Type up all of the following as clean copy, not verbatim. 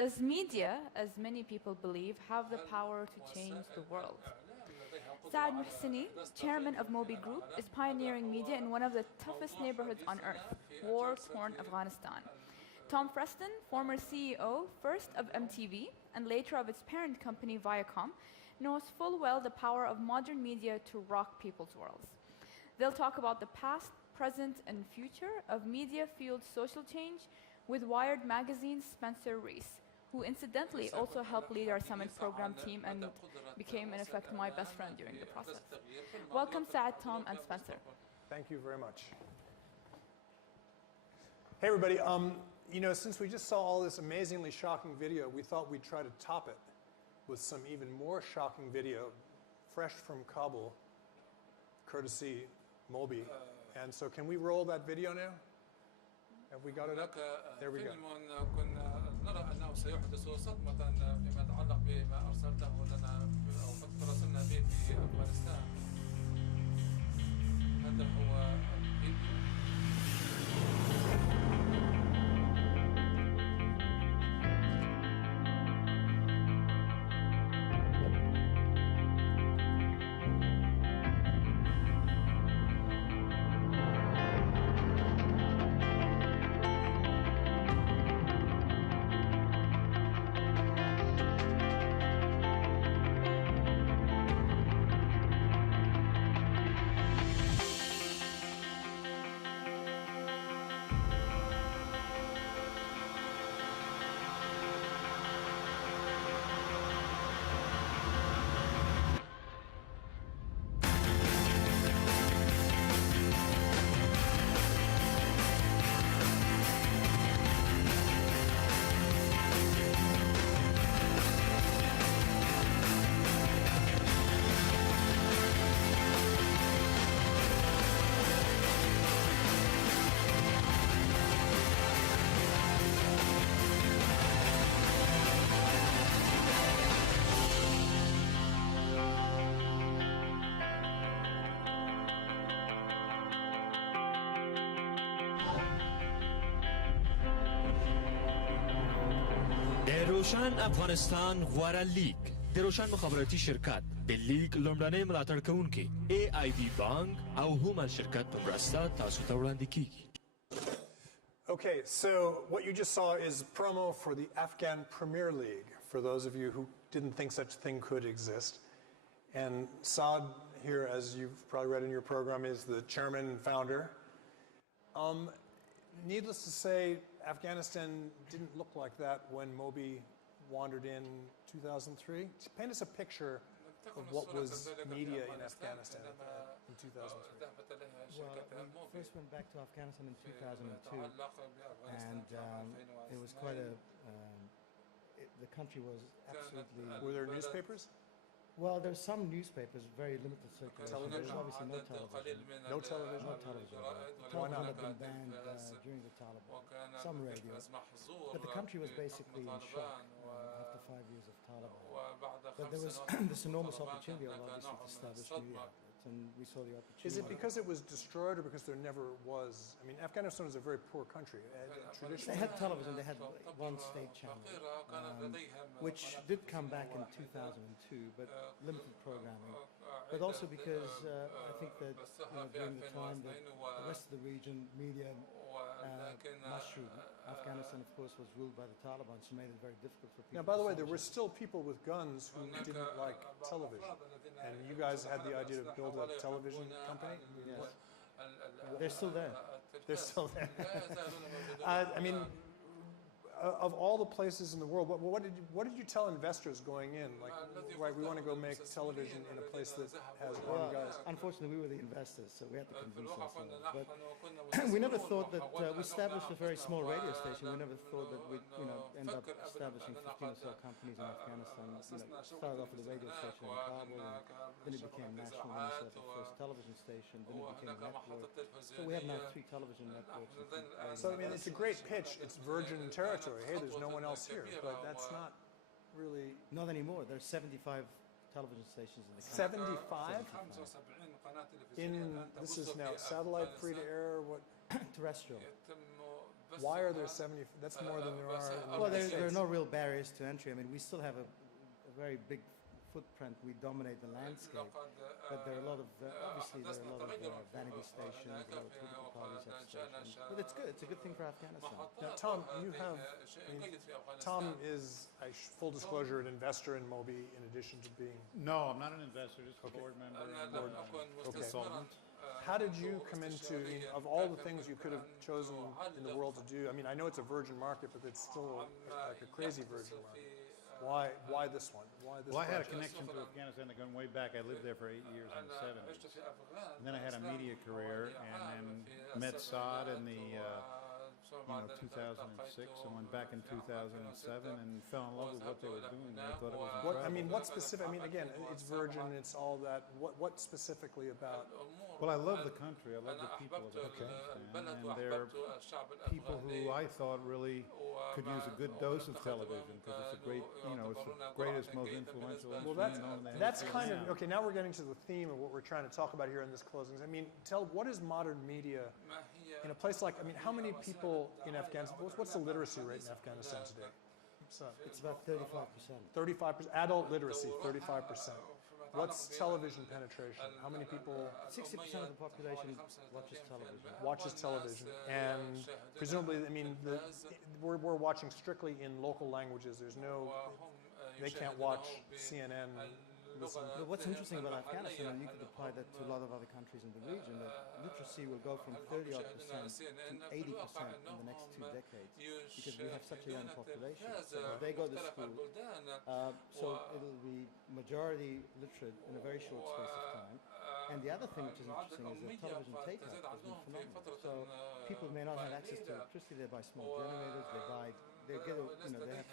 Does media, as many people believe, have the power to change the world? Saad Mohseni, chairman of MOBY Group, is pioneering media in one of the toughest neighborhoods on earth, war-torn Afghanistan. Tom Freston, former CEO, first of MTV and later of its parent company Viacom, knows full well the power of modern media to rock people's worlds. They'll talk about the past, present, and future of media-fueled social change with Wired Magazine's Spencer Reese, who incidentally also helped lead our summit program team and became, in effect, my best friend during the process. Welcome, Saad, Tom, and Spencer. Thank you very much. Hey, everybody. You know, since we just saw all this amazingly shocking video, we thought we'd try to top it with some even more shocking video, fresh from Kabul, courtesy MOBY. And so can we roll that video now? Have we got it up? There we go. كنا نرى أنه سيحدث صدمة فيما يتعلق بما أرسلته لنا أو تراسلنا به في أفغانستان. هذا هو الفيديو. روشن افغانستان غواره لیگ د روشن مخابراتي شرکت د لیگ لومړنۍ ملاتړ کوونکي AIB بانک او هومن شرکت په مرسته تاسو ته وړاندې کیږي. Okay, so what you just saw is promo for the Afghan Premier League, for those of you who didn't think such a thing could exist. And Saad here, as you've probably read in your program, is the chairman and founder. Needless to say, Afghanistan didn't look like that when MOBY wandered in 2003. Paint us a picture of what was media in Afghanistan in 2003. Well, we first went back to Afghanistan in 2002, and it was quite a... the country was absolutely... Were there newspapers? Well, there's some newspapers, very limited circulation. Television? There's obviously no television. No television? No television. The television had been banned during the Taliban. Some radio. But the country was basically in shock after 5 years of Taliban. But there was this enormous opportunity, obviously, to establish media outlets, and we saw the opportunity. Is it because it was destroyed or because there never was? I mean, Afghanistan is a very poor country. They had television. They had one state channel, which did come back in 2002, but limited programming. But also because I think that during the time that the rest of the region, media mushroomed. Afghanistan, of course, was ruled by the Taliban, so made it very difficult for people. Now, by the way, there were still people with guns who didn't like television. And you guys had the idea to build a television company? Yes. They're still there. They're still there. I mean, of all the places in the world, what did you tell investors going in? Like, right, we want to go make television in a place that has armed guys. Unfortunately, we were the investors, so we had to convince ourselves. But we never thought that we established a very small radio station. We never thought that we'd, end up establishing 15 or so companies in Afghanistan. Started off with a radio station in Kabul, and then it became national. Then we set up the first television station. Then it became a network. So we have now 3 television networks. So I mean, it's a great pitch. It's virgin territory. Hey, there's no one else here, but that's not really... Not anymore. There's 75 television stations in the country. 75? In, this is now satellite free to air, what? Terrestrial. Why are there 70? That's more than there are in the Well, United there are States. no real barriers to entry. I mean, we still have a very big footprint. We dominate the landscape, but there are a lot of, obviously, there are a lot of vanity stations, a lot of political parties have stations. But it's good. It's a good thing for Afghanistan. Now, Tom, you have. I mean, Tom is, full disclosure, an investor in MOBY in addition to being. No, I'm not an investor, just a board member and Okay. consultant. How did you come into, I mean, of all the things you could have chosen in the world to do? I mean, I know it's a virgin market, but it's still like a crazy virgin market. Why this one? Why this Well, I had a project? connection to Afghanistan going way back. I lived there for 8 years in the 70s. And then I had a media career and then met Saad in the 2006 and went back in 2007 and fell in love with what they were doing. I thought it was incredible. What, I mean, what specific? I mean, again, it's virgin. It's all that. What specifically about? Well, I love the country. I love the people of Afghanistan. And they're people who I thought really could use a good dose of television because it's a great, it's the greatest, most influential Well, instrument known in the that's history kind of now. okay. Now we're getting to the theme of what we're trying to talk about here in this closing. I mean, what is modern media in a place like? I mean, how many people in Afghanistan? What's the literacy rate in Afghanistan today? It's about 35%. 35%. Adult literacy, 35%. What's television penetration? How many people 60% of the population watches television. watches television? And presumably, I mean, we're watching strictly in local languages. There's no, they can't watch CNN. Listen. But what's interesting about Afghanistan, and you could apply that to a lot of other countries in the region, that literacy will go from 30-odd% to 80% in the next 2 decades because we have such a young population. So if they go to school, so it'll be majority literate in a very short space of time. And the other thing which is interesting is that television take-up has been phenomenal. So people may not have access to electricity, they buy small generators, they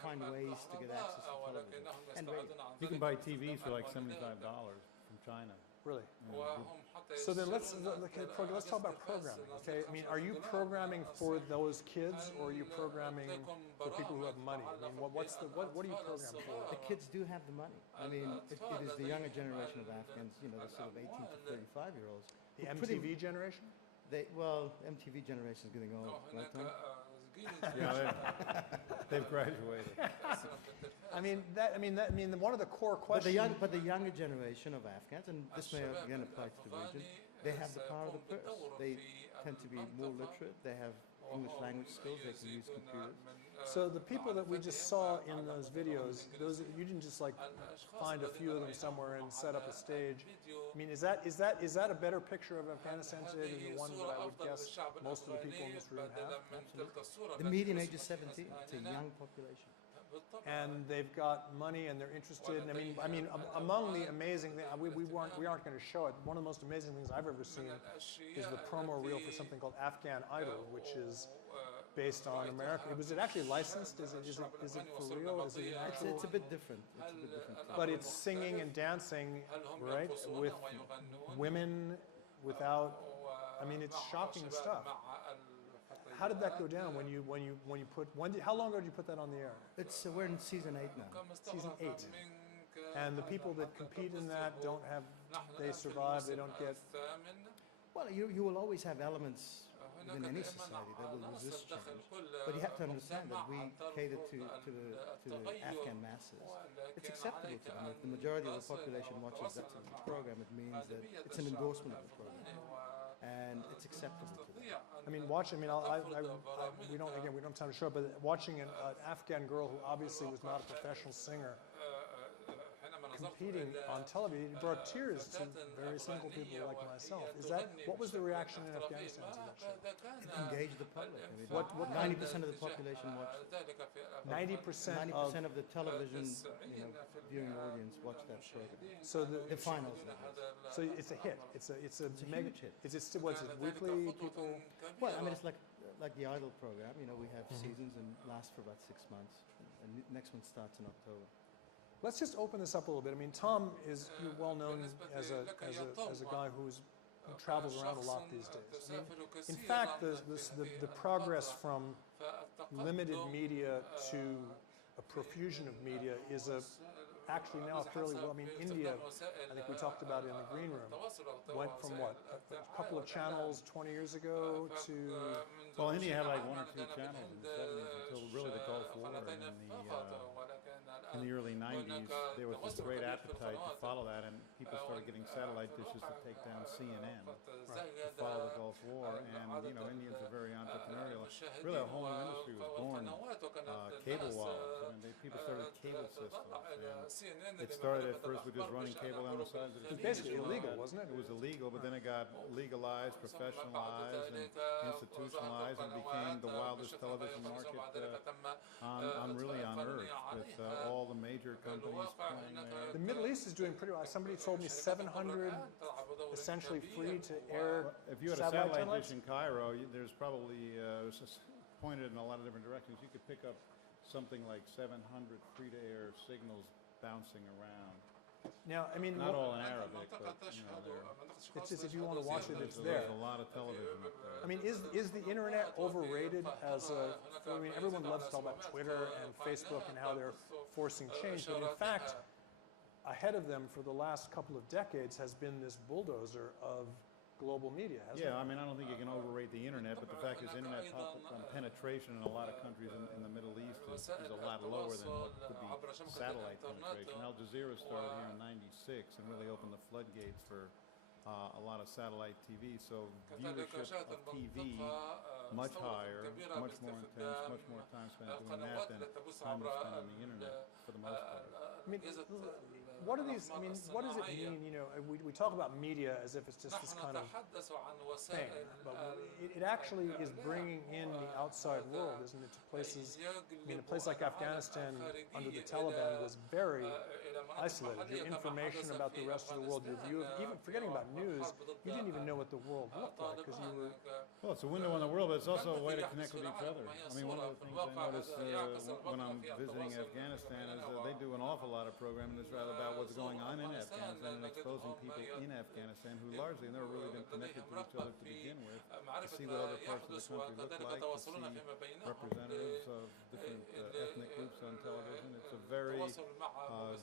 find ways to get access to television and radio. You can buy TVs for like $75 from China. Really? So then let's talk about programming. Okay, I mean, are you programming for those kids, or are you programming for people who have money? I mean, what do you program for? The kids do have the money. I mean, it is the younger generation of Afghans, the sort of 18 to 35-year-olds. The MTV generation? MTV generation is getting old, right, Tom? Yeah, they've graduated. I mean, one of the core questions. But the younger generation of Afghans, and this may again apply to the region, they have the power of the purse. They tend to be more literate. They have English language skills. They can use computers. So the people that we just saw in those videos, you didn't just like find a few of them somewhere and set up a stage. I mean, is that a better picture of Afghanistan today than the one that I would guess most of the people in this room have? Absolutely. The median age is 17. It's a young population. And they've got money and they're interested. And I mean, among the amazing things, we aren't going to show it. One of the most amazing things I've ever seen is the promo reel for something called Afghan Idol, which is based on America. Was it actually licensed? Is it for real? Is it an actual? It's a bit different. But it's singing and dancing, right, with women without. I mean, it's shocking stuff. How did that go down when you put? How long ago did you put that on the air? We're in season 8 now. Season 8. And the people that compete in that they survive. They don't get. Well, you will always have elements within any society that will resist change. But you have to understand that we cater to the Afghan masses. It's acceptable to them. If the majority of the population watches that program, it means that it's an endorsement of the program. And it's acceptable to them. I mean, we don't have time to show it, but watching an Afghan girl who obviously was not a professional singer competing on television, it brought tears to very simple people like myself. What was the reaction in Afghanistan to that show? It engaged the public. I mean, What 90% of the population watched. 90% 90% of the television viewing audience watched that program. So The finals. So it's a hit. It's a mega huge hit. Is it still what's it weekly? People. Well, I mean, it's like the Idol program. We have seasons and last for about 6 months, and next one starts in October. Let's just open this up a little bit. I mean, Tom is well known as a guy who travels around a lot these days. I mean, in fact, the progress from limited media to a profusion of media is actually now fairly well. I mean, India, I think we talked about it in the green room, went from what, a couple of channels 20 years ago to... Well, India had like 1 or 2 channels in the 70s until really the Gulf War, and in the early 90s, there was this great appetite to follow that, and people started getting satellite dishes to take down CNN to follow the Gulf War. And Indians are very entrepreneurial. Really, a whole new industry was born. Cable wires. I mean, people started cable systems. And it started at first with just running cable down the sides of the It was basically illegal, wasn't it? It was illegal, but then it got legalized, professionalized, and institutionalized, and became the wildest television market on Earth, with all the major companies playing there. The Middle East is doing pretty well. Somebody told me 700 essentially free to air If you had a satellite dish in Cairo, there's probably pointed in a lot of different directions. You could pick up something like 700 free-to-air signals bouncing around. Now, I mean, not all in Arabic, but it's just if you want to watch it, it's there. There's a lot of television up there. I mean, is the internet overrated as a? I mean, everyone loves to talk about Twitter and Facebook and how they're forcing change, but in fact, ahead of them for the last couple of decades has been this bulldozer of global media, hasn't it? Yeah, I mean, I don't think you can overrate the internet, but the fact is internet penetration in a lot of countries in the Middle East is a lot lower than what could be satellite penetration. Al Jazeera started here in '96 and really opened the floodgates for a lot of satellite TV. So viewership of TV much higher, much more intense, much more time spent doing that than time spent on the internet for the most part. I mean, what are these? I mean, what does it mean? We talk about media as if it's just this kind of thing, but it actually is bringing in the outside world, isn't it? To places. I mean, a place like Afghanistan under the Taliban was very isolated. Your information about the rest of the world, your view of even forgetting about news, you didn't even know what the world looked like because you were. Well, it's a window on the world, but it's also a way to connect with each other. I mean, one of the things I notice when I'm visiting Afghanistan is they do an awful lot of programming that's rather about what's going on in Afghanistan and exposing people in Afghanistan who largely never really been connected to each other to begin with, to see what other parts of the country look like, to see representatives of different ethnic groups on television. It's a very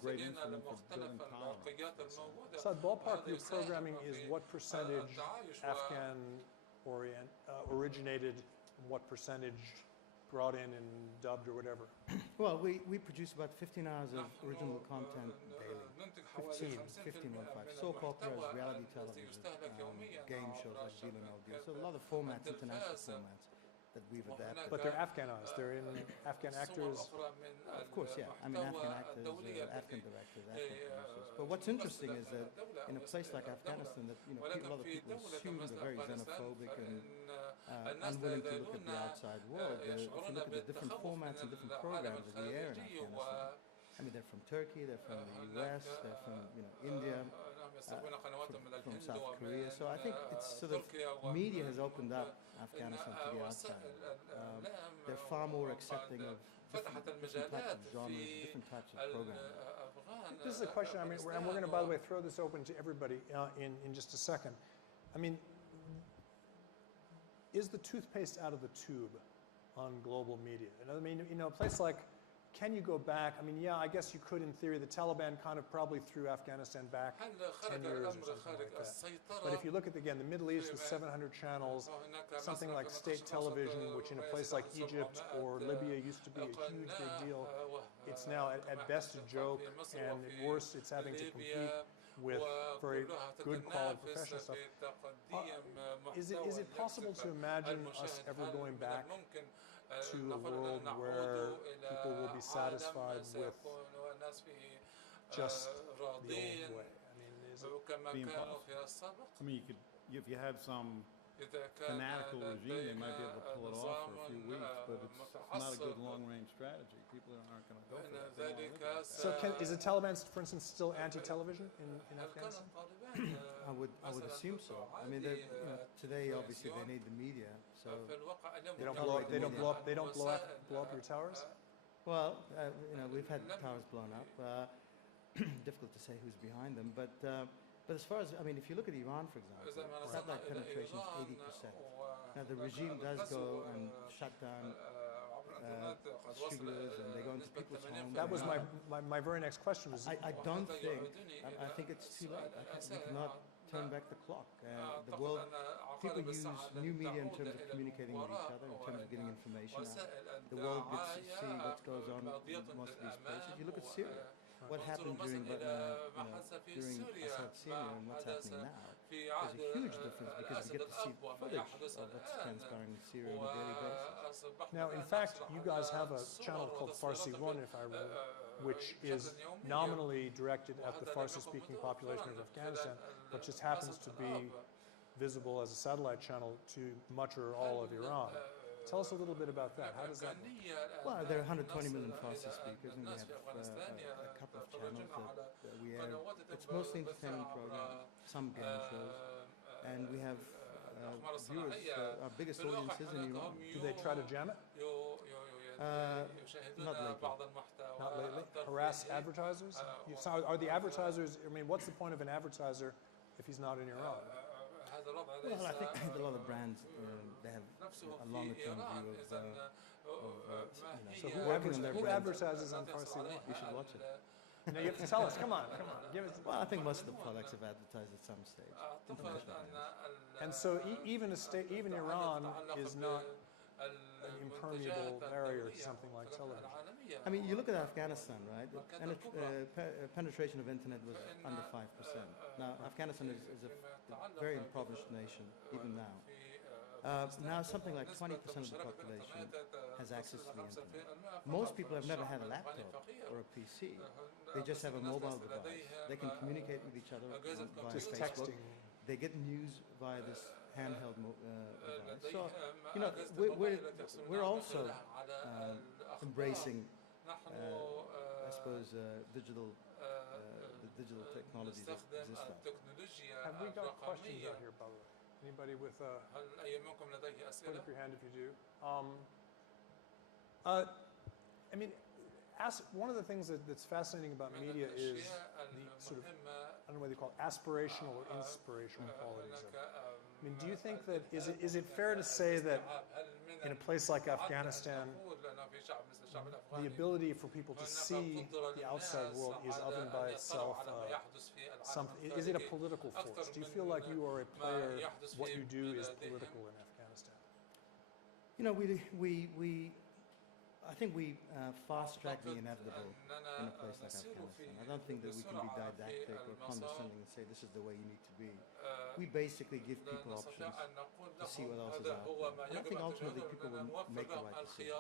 great instrument for building tolerance. So ballpark your programming is what percentage Afghan originated, and what percentage brought in and dubbed or whatever? Well, we produce about 15 hours of original content daily. 15, soap operas, reality television, game shows like Deal or No Deal. So a lot of formats, international formats that we've adapted. But they're Afghanized. They're in Afghan actors. Of course, yeah. I mean, Afghan actors, Afghan directors, Afghan producers. But what's interesting is that in a place like Afghanistan, that a lot of people assume they're very xenophobic and unwilling to look at the outside world. If you look at the different formats and different programs that we air in Afghanistan, I mean, they're from Turkey, they're from the US, they're from India, from South Korea. So I think it's sort of media has opened up Afghanistan to the outside. They're far more accepting of different types of genres, different types of programming. This is a question, I mean, and we're going to, by the way, throw this open to everybody in just a second. I mean, is the toothpaste out of the tube on global media? And I mean, a place like, can you go back? I mean, yeah, I guess you could in theory. The Taliban kind of probably threw Afghanistan back 10 years or something like that. But if you look at, again, the Middle East with 700 channels, something like state television, which in a place like Egypt or Libya used to be a huge big deal, it's now at best a joke, and at worst it's having to compete with very good quality professional stuff. Is it possible to imagine us ever going back to a world where people will be satisfied with just the old way? I mean, is it impossible? I mean, if you had some fanatical regime, they might be able to pull it off for a few weeks, but it's not a good long-range strategy. People aren't going to go for that. So is the Taliban, for instance, still anti-television in Afghanistan? I would assume so. I mean, today obviously they need the media, so they don't blow up your towers. Well, we've had towers blown up. Difficult to say who's behind them, but as far as, I mean, if you look at Iran, for example, satellite penetration is 80%. Now, the regime does go and shut down distributors, and they go into people's homes. That was my very next question. Was I don't think, I think it's too late. We cannot turn back the clock. The world, people use new media in terms of communicating with each other, in terms of getting information out. The world gets to see what goes on in most of these places. You look at Syria. What happened during Assad Syria and what's happening now, there's a huge difference because we get to see footage of what's transpiring in Syria on a daily basis. Now, in fact, you guys have a channel called Farsi1, if I remember, which is nominally directed at the Farsi-speaking population of Afghanistan, but just happens to be visible as a satellite channel to much or all of Iran. Tell us a little bit about that. How does that work? Well, there are 120 million Farsi speakers, and we have a couple of channels that we air. It's mostly entertainment programs, some game shows, and we have viewers. Our biggest audience is in Iran. Do they try to jam it? Not lately. Not lately? Harass advertisers? So are the advertisers, I mean, what's the point of an advertiser if he's not in Iran? Well, I think a lot of brands, they have a longer-term view of So working on their who brands. advertises on Farsi1? You should watch it. Now you have to tell us. Come on. Give us. Well, I think most of the products have advertised at some stage. International brands. And so even Iran is not an impermeable barrier to something like television. I mean, you look at Afghanistan, right? Penetration of internet was under 5%. Now, Afghanistan is a very impoverished nation, even now. Now, something like 20% of the population has access to the internet. Most people have never had a laptop or a PC. They just have a mobile device. They can communicate with each other via Just Facebook. texting. They get news via this handheld device. So, we're also embracing, I suppose, digital technologies that exist out there. Have we got questions out here, by the way? Anybody with put up your hand if you do. I mean, one of the things that's fascinating about media is the sort of, I don't know whether you call it aspirational or inspirational qualities of it. I mean, do you think that, is it fair to say that in a place like Afghanistan, the ability for people to see the outside world is of and by itself something? Is it a political force? Do you feel like you are a player, what you do is political in Afghanistan? You know, I think we fast-track the inevitable in a place like Afghanistan. I don't think that we can be didactic or condescending and say this is the way you need to be. We basically give people options to see what else is out there. And I think ultimately people will make the right decision.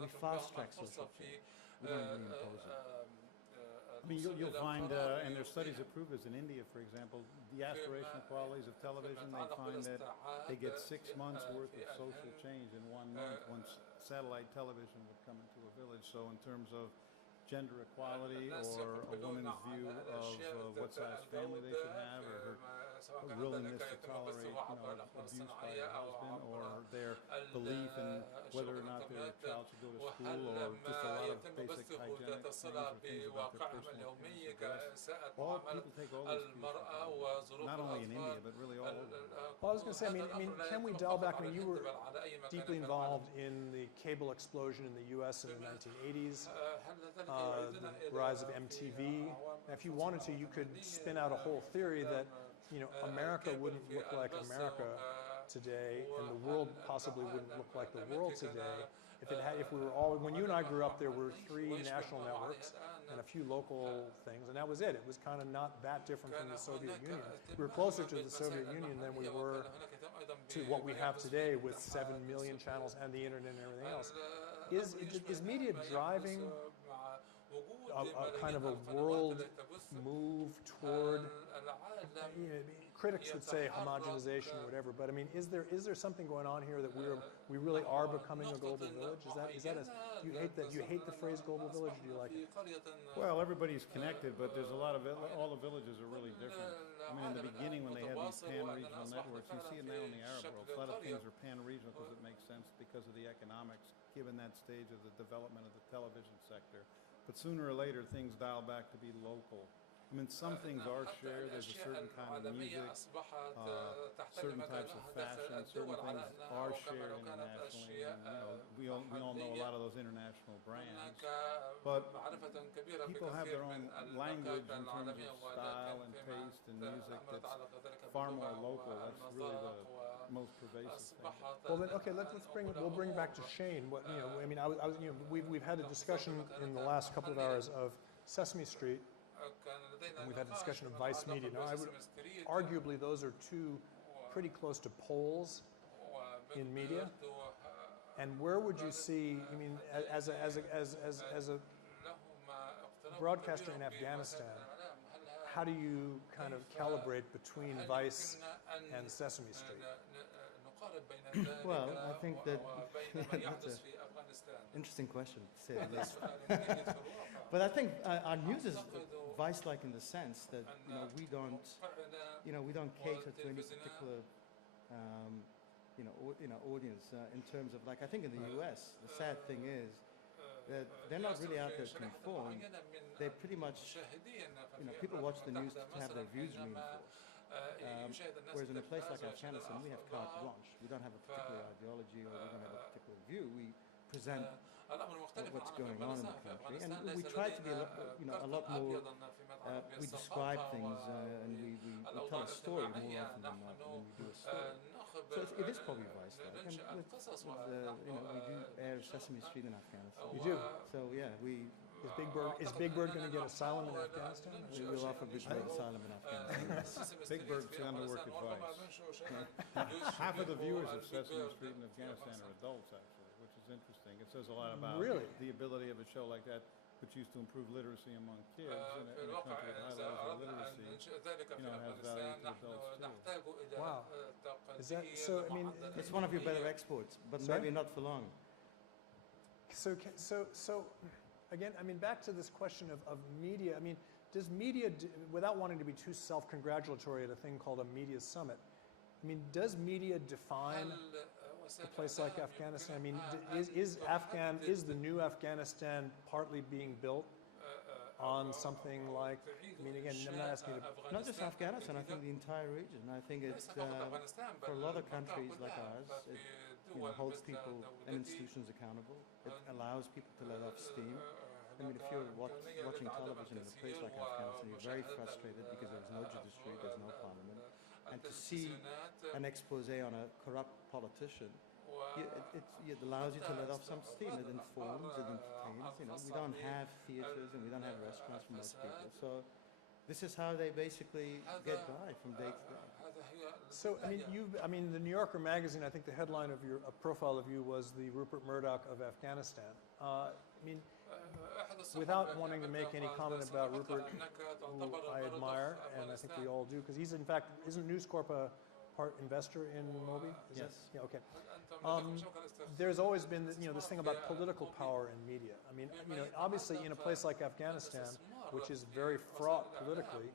We fast-track social change. We don't really impose it. I mean, you'll find, and there's studies that prove this in India, for example, the aspirational qualities of television, they find that they get 6 months worth of social change in 1 month once satellite television would come into a village. So in terms of gender equality or a woman's view of what size family they should have or her willingness to tolerate abuse by her husband or their belief in whether or not their child should go to school or just a lot of basic hygienic things or things about their personal appearance. All people take all these views, not only in India but really all over. Well, I was going to say, I mean, can we dial back? I mean, you were deeply involved in the cable explosion in the U.S. in the 1980s, the rise of MTV. Now, if you wanted to, you could spin out a whole theory that, America wouldn't look like America today, and the world possibly wouldn't look like the world today if we were all. When you and I grew up, there were 3 national networks and a few local things, and that was it. It was kind of not that different from the Soviet Union. We were closer to the Soviet Union than we were to what we have today with 7 million channels and the internet and everything else. Is media driving a kind of a world move toward, critics would say homogenization or whatever, but I mean, is there something going on here that we really are becoming a global village? Is that do you hate the phrase global village, or do you like it? Well, everybody's connected, but there's a lot of all the villages are really different. I mean, in the beginning when they had these pan-regional networks, you see it now in the Arab world. A lot of things are pan-regional because it makes sense because of the economics, given that stage of the development of the television sector. But sooner or later, things dial back to be local. I mean, some things are shared. There's a certain kind of music, certain types of fashion, certain things are shared internationally. And, we all know a lot of those international brands. But people have their own language in terms of style and taste and music that's far more local. That's really the most pervasive thing. Well, then, okay, we'll bring back to Shane. What, I mean, we've had a discussion in the last couple of hours of Sesame Street, and we've had a discussion of Vice Media. Now, arguably, those are two pretty close to poles in media. And where would you see? I mean, as a broadcaster in Afghanistan, how do you kind of calibrate between Vice and Sesame Street? Well, I think that that's an interesting question to say the least. But I think our news is Vice-like in the sense that we don't cater to any particular audience in terms of, like, I think in the U.S. the sad thing is that they're not really out there to inform. They pretty much people watch the news to have their views reinforced. Whereas in a place like Afghanistan, we have carte blanche. We don't have a particular ideology or we don't have a particular view. We present what's going on in the country, and we try to be a lot more. We describe things and we tell a story more often than not when we do a story. So it is probably Vice-like. And we do air Sesame Street in Afghanistan. You do. So yeah, Is Big Bird going to get asylum in Afghanistan? we will offer Big Bird asylum in Afghanistan. Big Bird's the underwork advice. Half of the viewers of Sesame Street in Afghanistan are adults, actually, which is interesting. It says a lot about the ability of a show like that, which used to improve literacy among kids in a country with high levels of literacy, has value to adults too. Wow. Is that so? I mean, It's one of your better exports, but maybe not for long. So again, I mean, back to this question of media. I mean, does media, without wanting to be too self-congratulatory at a thing called a media summit, I mean, does media define a place like Afghanistan? I mean, is the new Afghanistan partly being built on something like, I mean, again, I'm not asking you to... Not just Afghanistan, I think the entire region. I think it's, for a lot of countries like ours, it holds people and institutions accountable. It allows people to let off steam. I mean, if you're watching television in a place like Afghanistan, you're very frustrated because there's no judiciary, there's no parliament. And to see an expose on a corrupt politician, it allows you to let off some steam. It informs, it entertains. We don't have theaters and we don't have restaurants for most people. So this is how they basically get by from day to day. So, I mean, the New Yorker magazine, I think the headline of a profile of you was the Rupert Murdoch of Afghanistan. I mean, without wanting to make any comment about Rupert, who I admire, and I think we all do, because he's, in fact, isn't News Corp a part investor in MOBY? Yes. Yeah, okay. There's always been, this thing about political power in media. I mean, obviously in a place like Afghanistan, which is very fraught politically,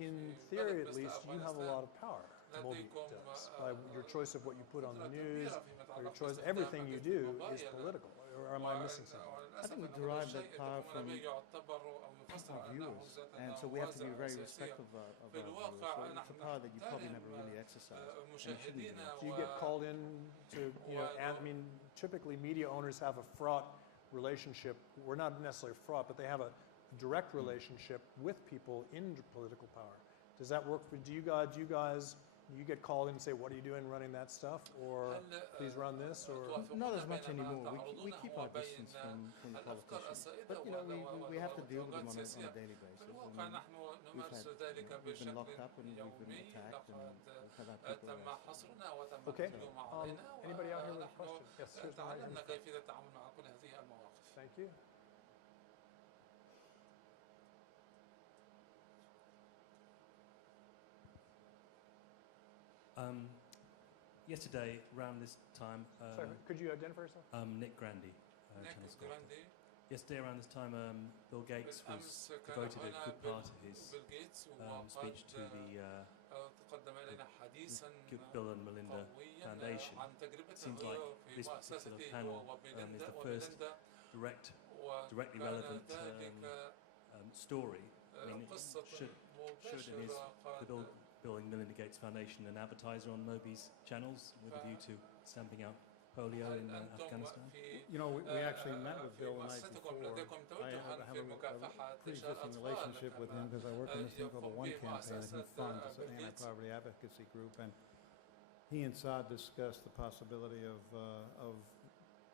in theory at least, you have a lot of power. MOBY does. By your choice of what you put on the news, or your choice, everything you do is political. Or am I missing something? I think we derive that power from our viewers, and so we have to be very respectful of our viewers. So it's a power that you probably never really exercise, and you shouldn't even. Do you get called in to, I mean, typically media owners have a fraught relationship. We're not necessarily fraught, but they have a direct relationship with people in political power. Does that work for, do you guys you get called in and say, what are you doing running that stuff? Or please run this? Or not as much anymore. We keep our distance from the politicians. But, we have to deal with them on a daily basis. We've been locked up and we've been attacked and we've had our people arrested. Okay. Anybody out here with a question? Yes, here's the right hand. Thank you. Yesterday, around this time... Sorry, could you identify yourself? Nick Grandy. Yesterday, around this time, Bill Gates was devoted a good part of his speech to the Bill and Melinda Foundation. It seems like this particular panel is the first directly relevant story I mean, should the Bill and Melinda Gates Foundation an advertiser on MOBY's channels with a view to stamping out polio in Afghanistan? You know, we actually met with Bill the night before. I have a pre-existing relationship with him because I work in this thing called the One Campaign that he funds. It's an anti-poverty advocacy group, and he and Saad discussed the possibility of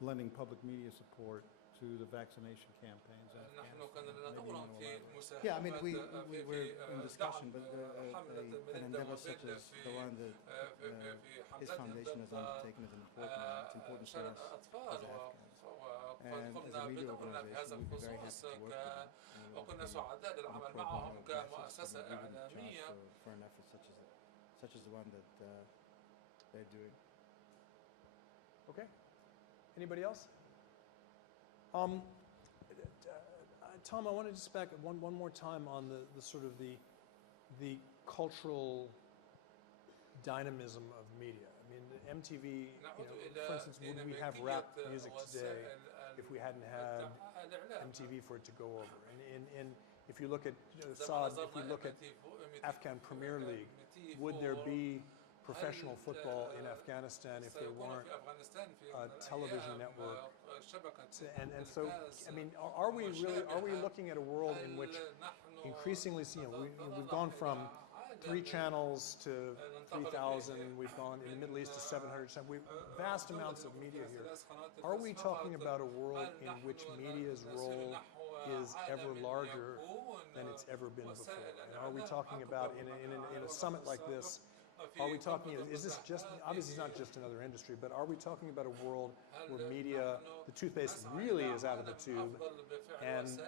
lending public media support to the vaccination campaigns in Afghanistan. Yeah, I mean, we were in discussion, but an endeavor such as the one that his foundation has undertaken is important. It's important for us as Afghans. And as a media organization, we'd be very happy to work with them. وكنا سعداء للعمل معهم كمؤسسة إعلامية. For an effort such as the one that they're doing. Okay. Anybody else? Tom, I want to just back one more time on the sort of the cultural dynamism of media. I mean, MTV, for instance, would we have rap music today if we hadn't had MTV for it to go over? And if you look at Saad, if you look at Afghan Premier League, would there be professional football in Afghanistan if there weren't a television network? And so, I mean, are we looking at a world in which increasingly, we've gone from 3 channels to 3,000, we've gone in the Middle East to 700, vast amounts of media here. Are we talking about a world in which media's role is ever larger than it's ever been before? And are we talking about, in a summit like this, are we talking, is this just, obviously it's not just another industry, but are we talking about a world where media, the toothpaste really is out of the tube, and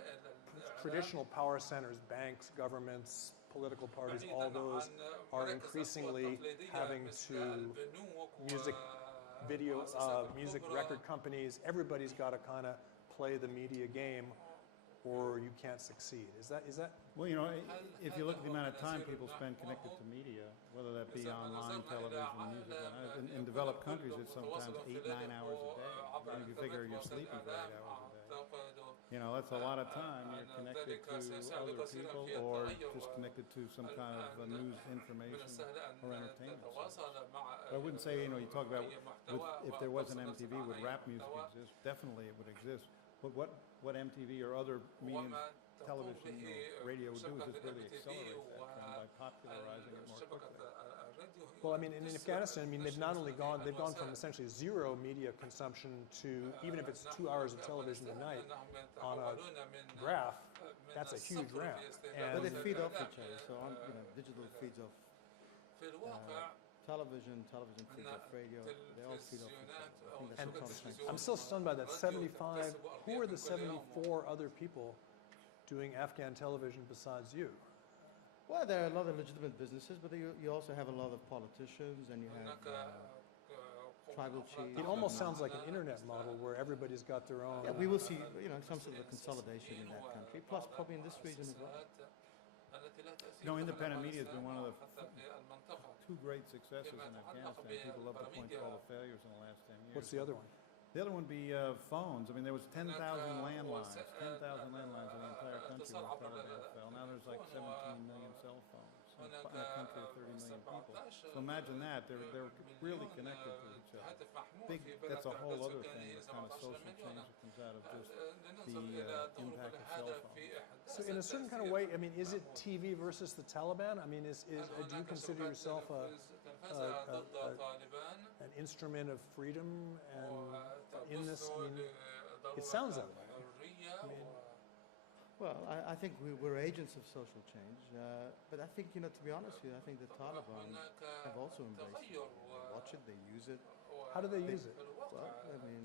traditional power centers, banks, governments, political parties, all those are increasingly having to, music record companies, everybody's got to kind of play the media game or you can't succeed. Is that? Well, you know, if you look at the amount of time people spend connected to media, whether that be online, television, music, in developed countries, it's sometimes 8-9 hours a day. And if you figure you're sleeping for 8 hours a day, you know, that's a lot of time you're connected to other people or just connected to some kind of news information or entertainment. I wouldn't say, you know, you talk about if there was an MTV, would rap music exist? Definitely it would exist. But what MTV or other medium, television or radio would do is just really accelerate that trend by popularizing it more quickly. Well, I mean, in Afghanistan, I mean, they've not only gone from essentially zero media consumption to, even if it's 2 hours of television a night on a graph, that's a huge ramp. But they feed off each other, so digital feeds off television feeds off radio, they all feed off each other. I think that's what Thomas I'm still stunned by that. 75, who are the 74 other people doing Afghan television besides you? Well, there are a lot of legitimate businesses, but you also have a lot of politicians, and you have tribal chiefs. It almost sounds like an internet model where everybody's got their own. Yeah, we will see, some sort of consolidation in that country, plus probably in this region as well. You know, independent media has been one of the 2 great successes in Afghanistan. People love to point to all the failures in the last 10 years. What's the other one? The other one would be phones. I mean, there was 10,000 landlines in the entire country when the Taliban fell. Now there's like 17 million cell phones in a country of 30 million people. So imagine that. They're really connected to each other. That's a whole other thing, the kind of social change that comes out of just the impact of cell phones. So in a certain kind of way, I mean, is it TV versus the Taliban? I mean, do you consider yourself an instrument of freedom and in this? I mean, it sounds that way. I mean, well, I think we're agents of social change, but I think, to be honest with you, I think the Taliban have also embraced it. They watch it, they use it. How do they use it? Well, I mean,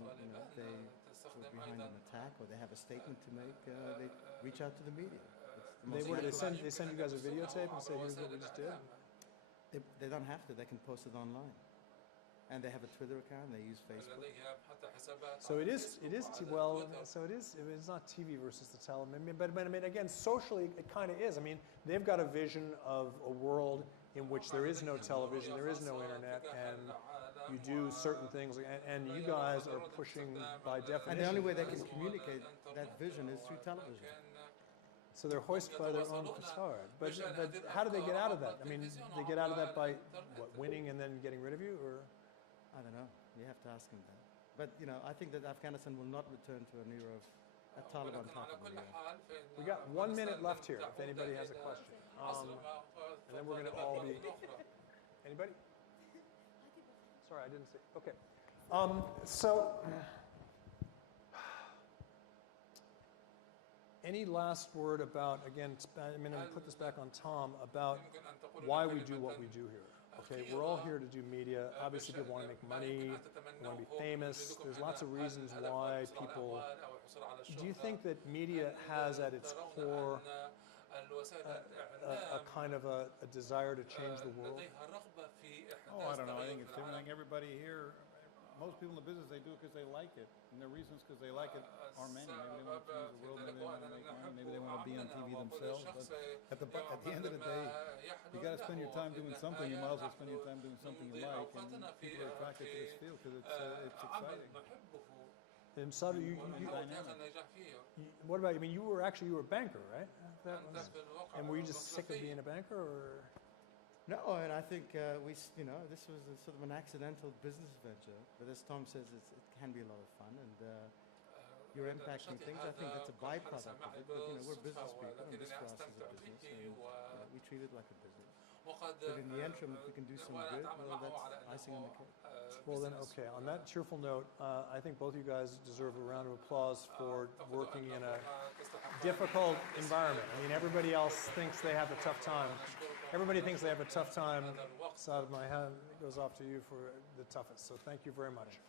they go behind an attack or they have a statement to make, they reach out to the media. They send you guys a videotape and say, here's what we just did? They don't have to, they can post it online. And they have a Twitter account, they use Facebook. So it's not TV versus the Taliban. But I mean, again, socially, it kind of is. I mean, they've got a vision of a world in which there is no television, there is no internet, and you do certain things, and you guys are pushing by definition. And the only way they can communicate that vision is through television. So they're hoisted by their own petard. But how do they get out of that? I mean, they get out of that by, what, winning and then getting rid of you? Or? I don't know. You have to ask him that. But, you know, I think that Afghanistan will not return to an era of a Taliban type of era. We got 1 minute left here, if anybody has a question. And then we're going to all be... Anybody? Sorry, I didn't see. Okay. Any last word about, again, I'm going to put this back on Tom, about why we do what we do here. Okay, we're all here to do media. Obviously, people want to make money, they want to be famous. There's lots of reasons why people... Do you think that media has at its core a kind of a desire to change the world? Oh, I don't know. I think it's different. I think everybody here, most people in the business, they do it because they like it. And their reasons because they like it are many. Maybe they want to change the world, maybe they want to make money, maybe they want to be on TV themselves. But at the end of the day, you got to spend your time doing something. You might as well spend your time doing something you like. And people are attracted to this field because it's exciting. And Saad, what about you? I mean, you were a banker, right? And were you just sick of being a banker, or? No, and I think this was a sort of an accidental business venture. But as Tom says, it can be a lot of fun, and you're impacting things. I think that's a byproduct of it. But we're business people, and this for us is a business, and we treat it like a business. But in the interim, if we can do some good, well, that's icing on the cake. Well then, okay, on that cheerful note, I think both you guys deserve a round of applause for working in a difficult environment. I mean, everybody else thinks they have a tough time. Everybody thinks they have a tough time. Saad, my hand goes off to you for the toughest, so thank you very much.